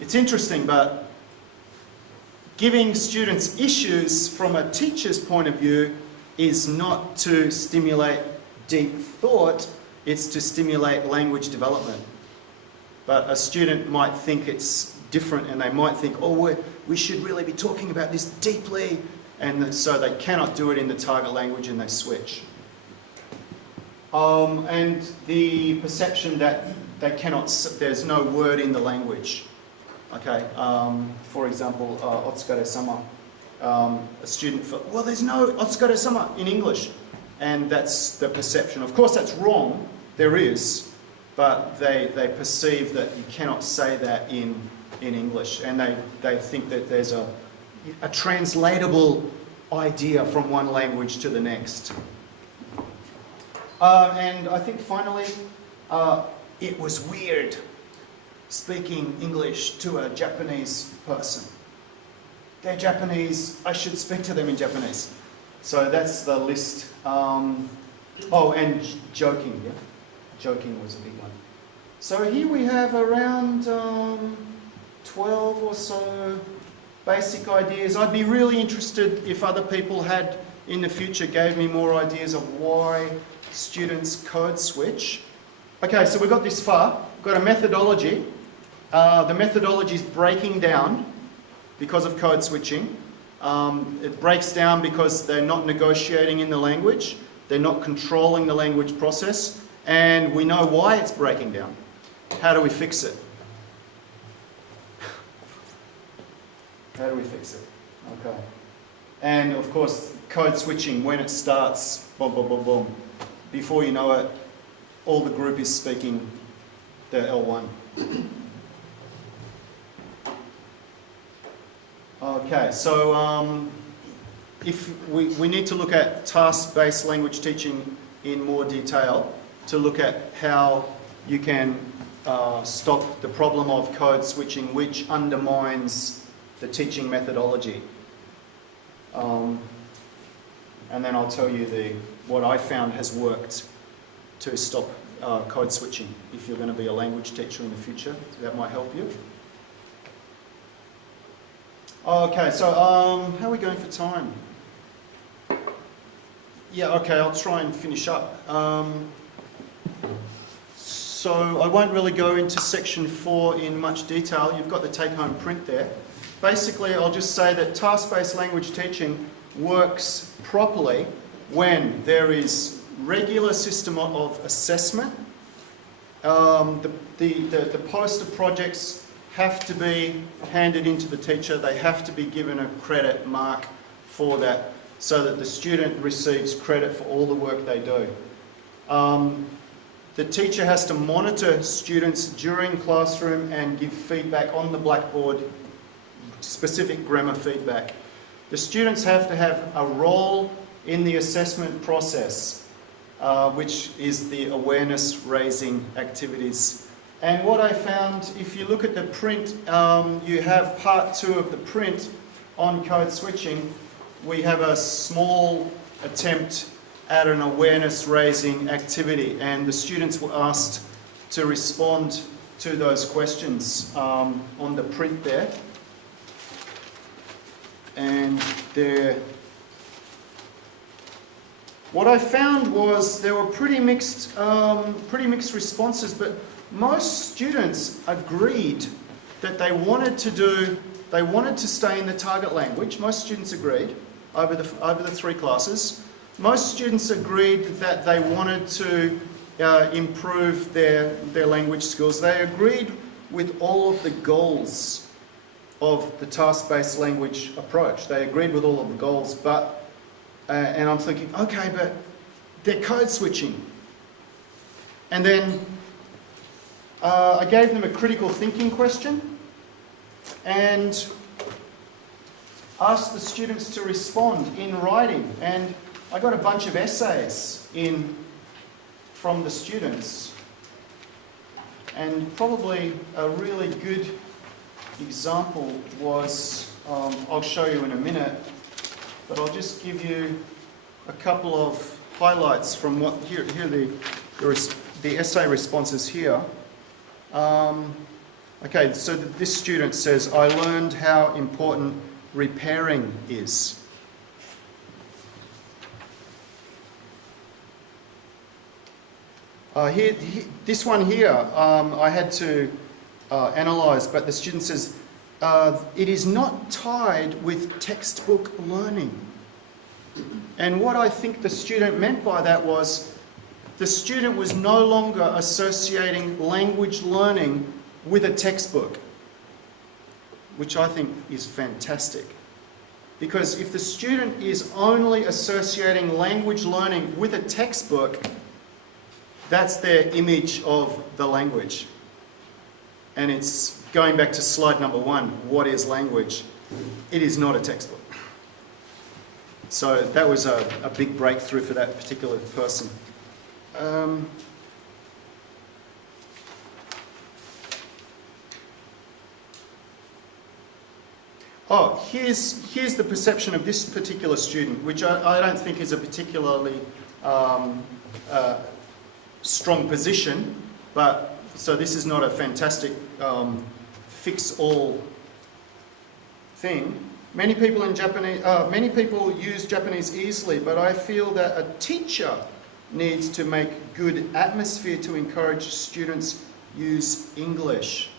It's interesting, but giving students issues from a teacher's point of view is not to stimulate deep thought, it's to stimulate language development. But a student might think it's different, and they might think, oh, we should really be talking about this deeply, and so they cannot do it in the target language and they switch. And the perception that they cannot, there's no word in the language. Okay, for example, otsukare-sama. A student thought, well, there's no otsukare-sama in English. And that's the perception. Of course, that's wrong. There is. But they perceive that you cannot say that in English. And they think that there's a translatable idea from one language to the next. And I think finally, it was weird speaking English to a Japanese person. They're Japanese, I should speak to them in Japanese. So that's the list. Oh, and joking, yeah? Joking was a big one. So here we have around 12 or so basic ideas. I'd be really interested if other people had, in the future, gave me more ideas of why students code switch. Okay, so we got this far. We've got a methodology. The methodology is breaking down because of code switching. It breaks down because they're not negotiating in the language. They're not controlling the language process. And we know why it's breaking down. How do we fix it? How do we fix it? Okay. And of course, code switching, when it starts, boom, boom, boom, boom. Before you know it, all the group is speaking the L1. Okay, so if we need to look at task-based language teaching in more detail to look at how you can stop the problem of code switching, which undermines the teaching methodology. And then I'll tell you what I found has worked to stop code switching if you're going to be a language teacher in the future. So that might help you. Okay, so how are we going for time? Yeah, okay, I'll try and finish up. So I won't really go into section 4 in much detail. You've got the take-home print there. Basically, I'll just say that task-based language teaching works properly when there is regular system of assessment. The poster projects have to be handed into the teacher. They have to be given a credit mark for that so that the student receives credit for all the work they do. The teacher has to monitor students during classroom and give feedback on the blackboard, specific grammar feedback. The students have to have a role in the assessment process, which is the awareness-raising activities. And what I found, if you look at the print, you have part 2 of the print on code switching. We have a small attempt at an awareness-raising activity, and the students were asked to respond to those questions on the print there. And what I found was there were pretty mixed responses, but most students agreed that they wanted to stay in the target language. Most students agreed over the 3 classes. Most students agreed that they wanted to improve their language skills. They agreed with all of the goals of the task-based language approach. They agreed with all of the goals, but and I'm thinking, okay, but they're code switching. And then I gave them a critical thinking question and asked the students to respond in writing. And I got a bunch of essays in from the students. And probably a really good example was, I'll show you in a minute, but I'll just give you a couple of highlights from what, here the essay responses here. Okay, so this student says, I learned how important repairing is. This one here, I had to analyse, but the student says, it is not tied with textbook learning. And what I think the student meant by that was, the student was no longer associating language learning with a textbook, which I think is fantastic. Because if the student is only associating language learning with a textbook, that's their image of the language. And it's going back to slide number 1, what is language? It is not a textbook. So that was a big breakthrough for that particular person. Here's the perception of this particular student, which I don't think is a particularly strong position, but so this is not a fantastic fix-all thing. Many people use Japanese easily, but I feel that a teacher needs to make good atmosphere to encourage students use English.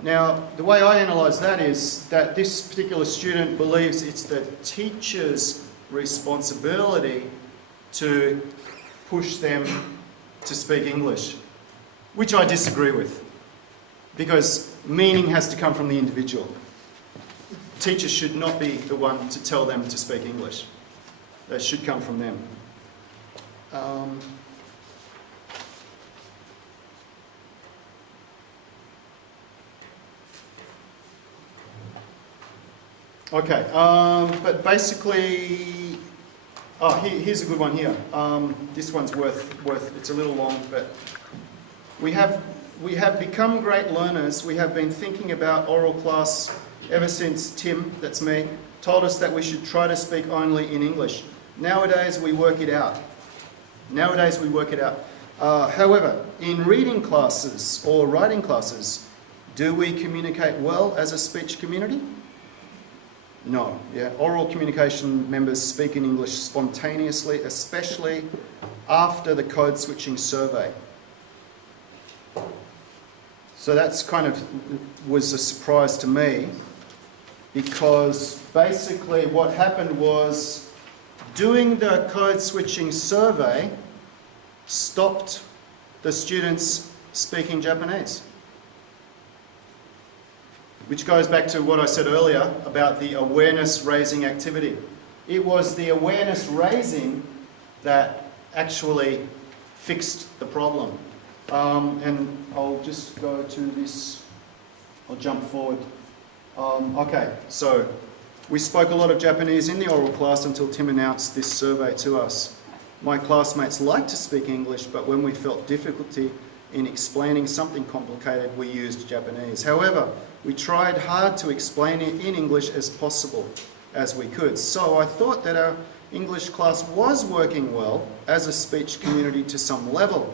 Now, the way I analyse that is that this particular student believes it's the teacher's responsibility to push them to speak English, which I disagree with, because meaning has to come from the individual. Teachers should not be the one to tell them to speak English. That should come from them. Okay, but basically, here's a good one here. This one's worth. It's a little long, but we have become great learners. We have been thinking about oral class ever since Tim, that's me, told us that we should try to speak only in English. Nowadays we work it out. However, in reading classes or writing classes, do we communicate well as a speech community? No. Yeah. Oral communication members speak in English spontaneously, especially after the code switching survey. So that's kind of was a surprise to me, because basically what happened was doing the code switching survey stopped the students speaking Japanese. Which goes back to what I said earlier about the awareness raising activity. It was the awareness raising that actually fixed the problem. And I'll just go to this, I'll jump forward. Okay, so we spoke a lot of Japanese in the oral class until Tim announced this survey to us. My classmates liked to speak English, but when we felt difficulty in explaining something complicated, we used Japanese. However, we tried hard to explain it in English as possible as we could. So I thought that our English class was working well as a speech community to some level.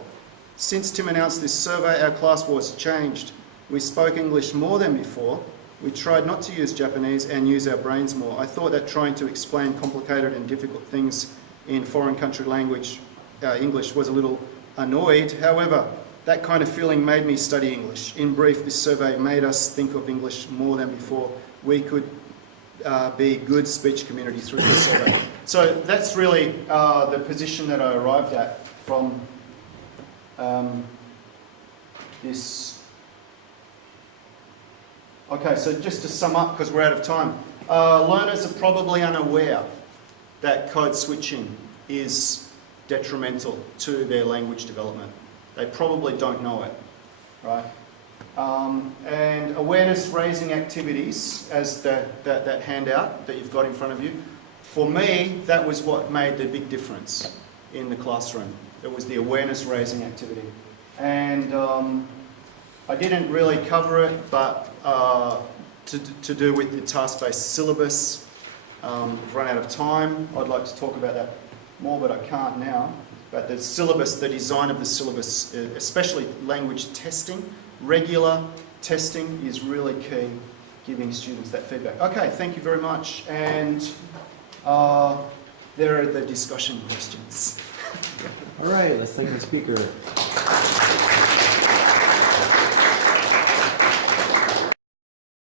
Since Tim announced this survey, our class was changed. We spoke English more than before. We tried not to use Japanese and use our brains more. I thought that trying to explain complicated and difficult things in foreign country language, English, was a little annoyed. However, that kind of feeling made me study English. In brief, this survey made us think of English more than before. We could be a good speech community through this survey. So that's really the position that I arrived at from this. Okay, so just to sum up, because we're out of time. Learners are probably unaware that code switching is detrimental to their language development. They probably don't know it, right? And awareness-raising activities, as that handout that you've got in front of you, for me, that was what made the big difference in the classroom. It was the awareness-raising activity. And I didn't really cover it, but to do with the task-based syllabus, I've run out of time. I'd like to talk about that more, but I can't now. But the syllabus, the design of the syllabus, especially language testing, regular testing is really key, giving students that feedback. Okay, thank you very much. And there are the discussion questions. All right, let's thank the speaker.